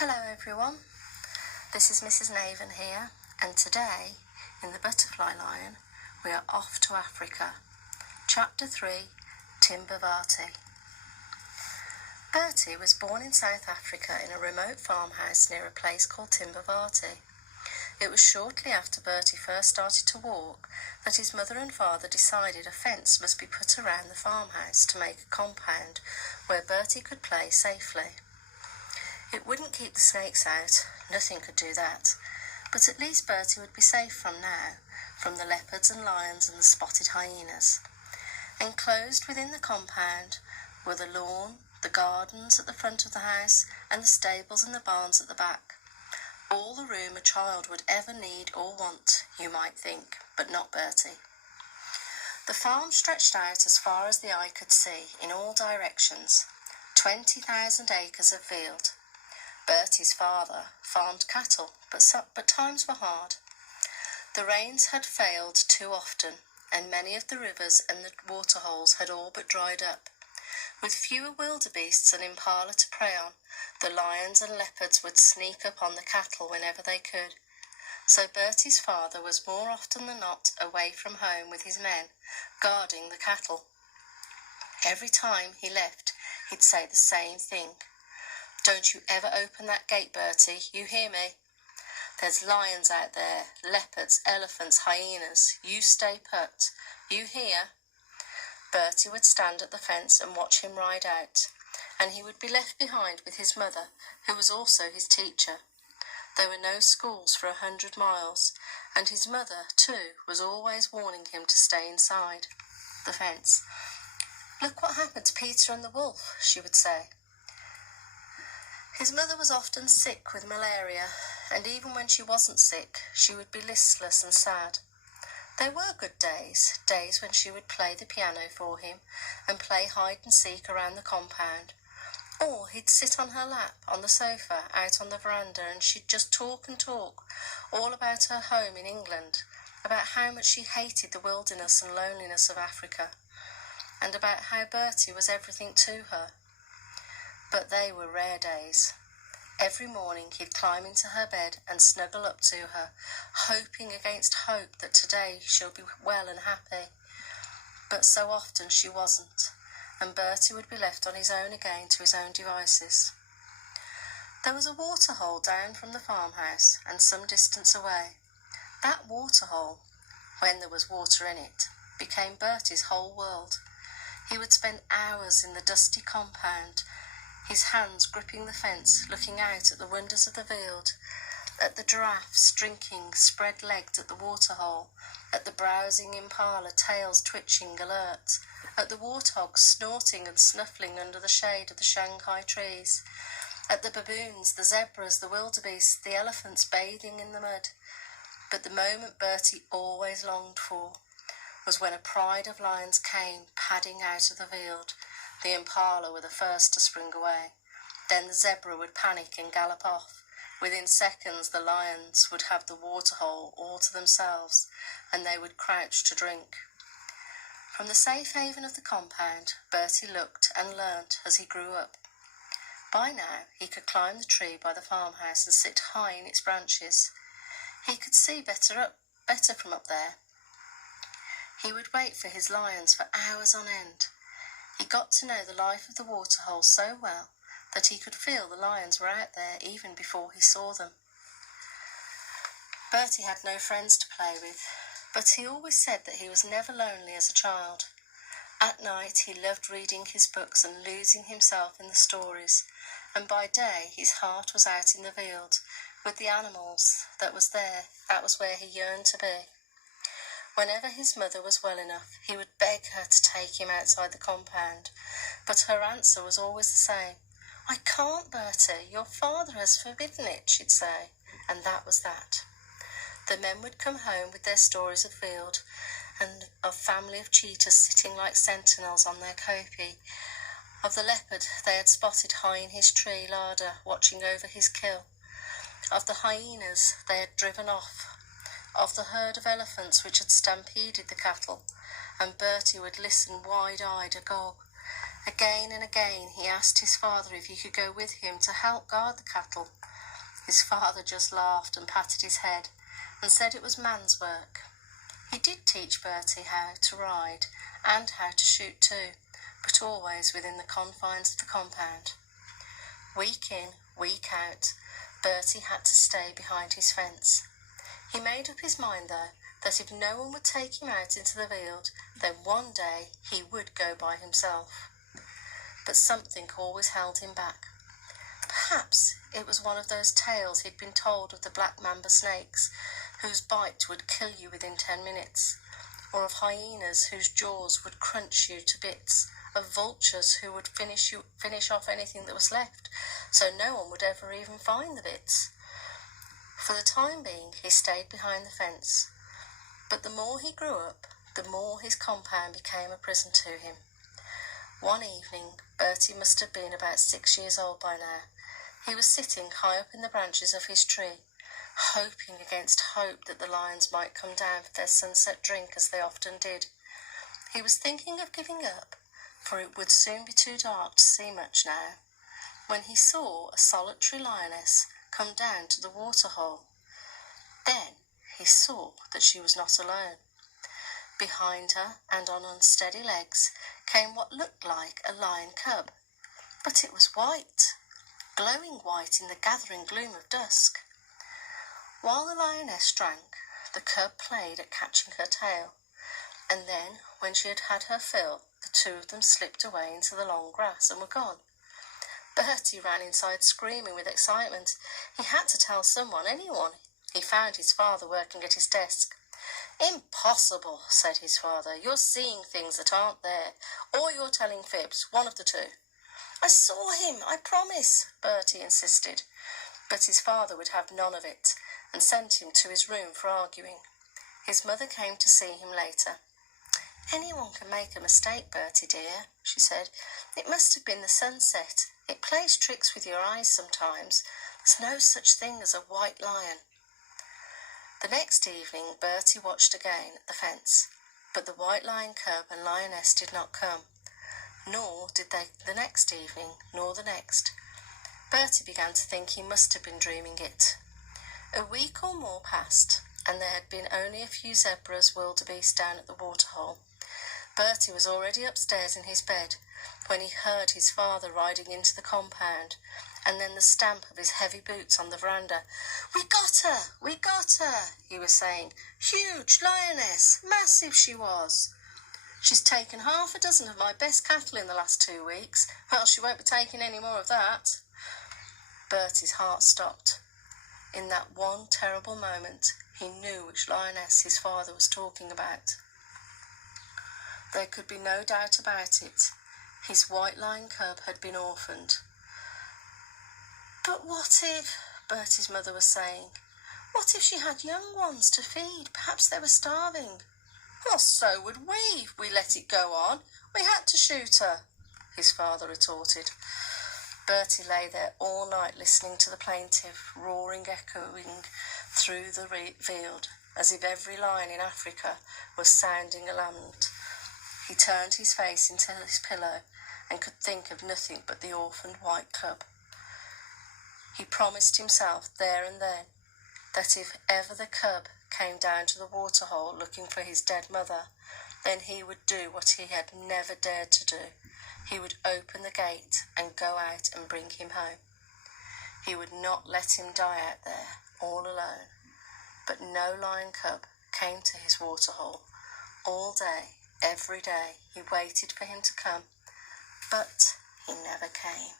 Hello everyone, this is Mrs Naven here, and today in the Butterfly Lion we are off to Africa. Chapter 3, Timbavati. Bertie was born in South Africa in a remote farmhouse near a place called Timbavati. It was shortly after Bertie first started to walk that his mother and father decided a fence must be put around the farmhouse to make a compound where Bertie could play safely. It wouldn't keep the snakes out, nothing could do that, but at least Bertie would be safe from now, from the leopards and lions and the spotted hyenas. Enclosed within the compound were the lawn, the gardens at the front of the house, and the stables and the barns at the back. All the room a child would ever need or want, you might think, but not Bertie. The farm stretched out as far as the eye could see, in all directions, 20,000 acres of field. Bertie's father farmed cattle, but times were hard. The rains had failed too often, and many of the rivers and the waterholes had all but dried up. With fewer wildebeests and impala to prey on, the lions and leopards would sneak up on the cattle whenever they could. So Bertie's father was more often than not away from home with his men, guarding the cattle. Every time he left, he'd say the same thing. "Don't you ever open that gate, Bertie, you hear me? There's lions out there, leopards, elephants, hyenas. You stay put. You hear?" Bertie would stand at the fence and watch him ride out, and he would be left behind with his mother, who was also his teacher. There were no schools for 100 miles, and his mother, too, was always warning him to stay inside the fence. "Look what happened to Peter and the wolf," she would say. His mother was often sick with malaria, and even when she wasn't sick, she would be listless and sad. There were good days when she would play the piano for him and play hide and seek around the compound. Or he'd sit on her lap on the sofa out on the veranda, and she'd just talk and talk, all about her home in England, about how much she hated the wilderness and loneliness of Africa, and about how Bertie was everything to her. But they were rare days. Every morning he'd climb into her bed and snuggle up to her, hoping against hope that today she'll be well and happy. But so often she wasn't, and Bertie would be left on his own again to his own devices. There was a waterhole down from the farmhouse and some distance away. That waterhole, when there was water in it, became Bertie's whole world. He would spend hours in the dusty compound, his hands gripping the fence, looking out at the wonders of the field, at the giraffes drinking spread-legged at the waterhole, at the browsing impala tails twitching alert, at the warthogs snorting and snuffling under the shade of the Shanghai trees, at the baboons, the zebras, the wildebeests, the elephants bathing in the mud. But the moment Bertie always longed for was when a pride of lions came padding out of the field. The impala were the first to spring away. Then the zebra would panic and gallop off. Within seconds, the lions would have the waterhole all to themselves, and they would crouch to drink. From the safe haven of the compound, Bertie looked and learnt as he grew up. By now, he could climb the tree by the farmhouse and sit high in its branches. He could see better from up there. He would wait for his lions for hours on end. He got to know the life of the waterhole so well that he could feel the lions were out there even before he saw them. Bertie had no friends to play with, but he always said that he was never lonely as a child. At night he loved reading his books and losing himself in the stories, and by day his heart was out in the field with the animals. That was where he yearned to be. Whenever his mother was well enough, he would beg her to take him outside the compound, but her answer was always the same. "I can't, Bertie, your father has forbidden it," she'd say, and that was that. The men would come home with their stories of field and of family of cheetahs sitting like sentinels on their kopje, of the leopard they had spotted high in his tree larder watching over his kill, of the hyenas they had driven off, of the herd of elephants which had stampeded the cattle, and Bertie would listen wide-eyed agog, Again and again he asked his father if he could go with him to help guard the cattle. His father just laughed and patted his head and said it was man's work. He did teach Bertie how to ride and how to shoot too, but always within the confines of the compound. Week in, week out, Bertie had to stay behind his fence. He made up his mind, though, that if no one would take him out into the field, then one day he would go by himself. But something always held him back. Perhaps it was one of those tales he'd been told of the black mamba snakes, whose bite would kill you within 10 minutes, or of hyenas whose jaws would crunch you to bits, of vultures who would finish off anything that was left, so no one would ever even find the bits. For the time being, he stayed behind the fence, but the more he grew up, the more his compound became a prison to him. One evening, Bertie must have been about 6 years old by now. He was sitting high up in the branches of his tree, hoping against hope that the lions might come down for their sunset drink, as they often did. He was thinking of giving up, for it would soon be too dark to see much now, when he saw a solitary lioness come down to the waterhole. Then he saw that she was not alone. Behind her, and on unsteady legs, came what looked like a lion cub, but it was white, glowing white in the gathering gloom of dusk. While the lioness drank, the cub played at catching her tail, and then, when she had had her fill, the two of them slipped away into the long grass and were gone. Bertie ran inside screaming with excitement. He had to tell someone, anyone. He found his father working at his desk. "Impossible," said his father. "You're seeing things that aren't there, or you're telling fibs, one of the two." "I saw him, I promise," Bertie insisted. But his father would have none of it, and sent him to his room for arguing. His mother came to see him later. "Anyone can make a mistake, Bertie dear," she said. "It must have been the sunset. It plays tricks with your eyes sometimes. There's no such thing as a white lion." The next evening Bertie watched again at the fence, but the white lion cub and lioness did not come. Nor did they the next evening, nor the next. Bertie began to think he must have been dreaming it. A week or more passed, and there had been only a few zebras, wildebeest down at the waterhole. Bertie was already upstairs in his bed when he heard his father riding into the compound, and then the stamp of his heavy boots on the veranda. "We got her! We got her!" he was saying. "Huge lioness! Massive she was! She's taken 6 of my best cattle in the last 2 weeks. Well, she won't be taking any more of that." Bertie's heart stopped. In that one terrible moment, he knew which lioness his father was talking about. There could be no doubt about it. His white lion cub had been orphaned. "But what if," Bertie's mother was saying, "what if she had young ones to feed? Perhaps they were starving." "Well, so would we, if we let it go on. We had to shoot her," his father retorted. Bertie lay there all night listening to the plaintive roaring echoing through the field, as if every lion in Africa was sounding a lament. He turned his face into his pillow and could think of nothing but the orphaned white cub. He promised himself there and then that if ever the cub came down to the waterhole looking for his dead mother, then he would do what he had never dared to do. He would open the gate and go out and bring him home. He would not let him die out there, all alone. But no lion cub came to his waterhole. All day, every day, he waited for him to come, but he never came.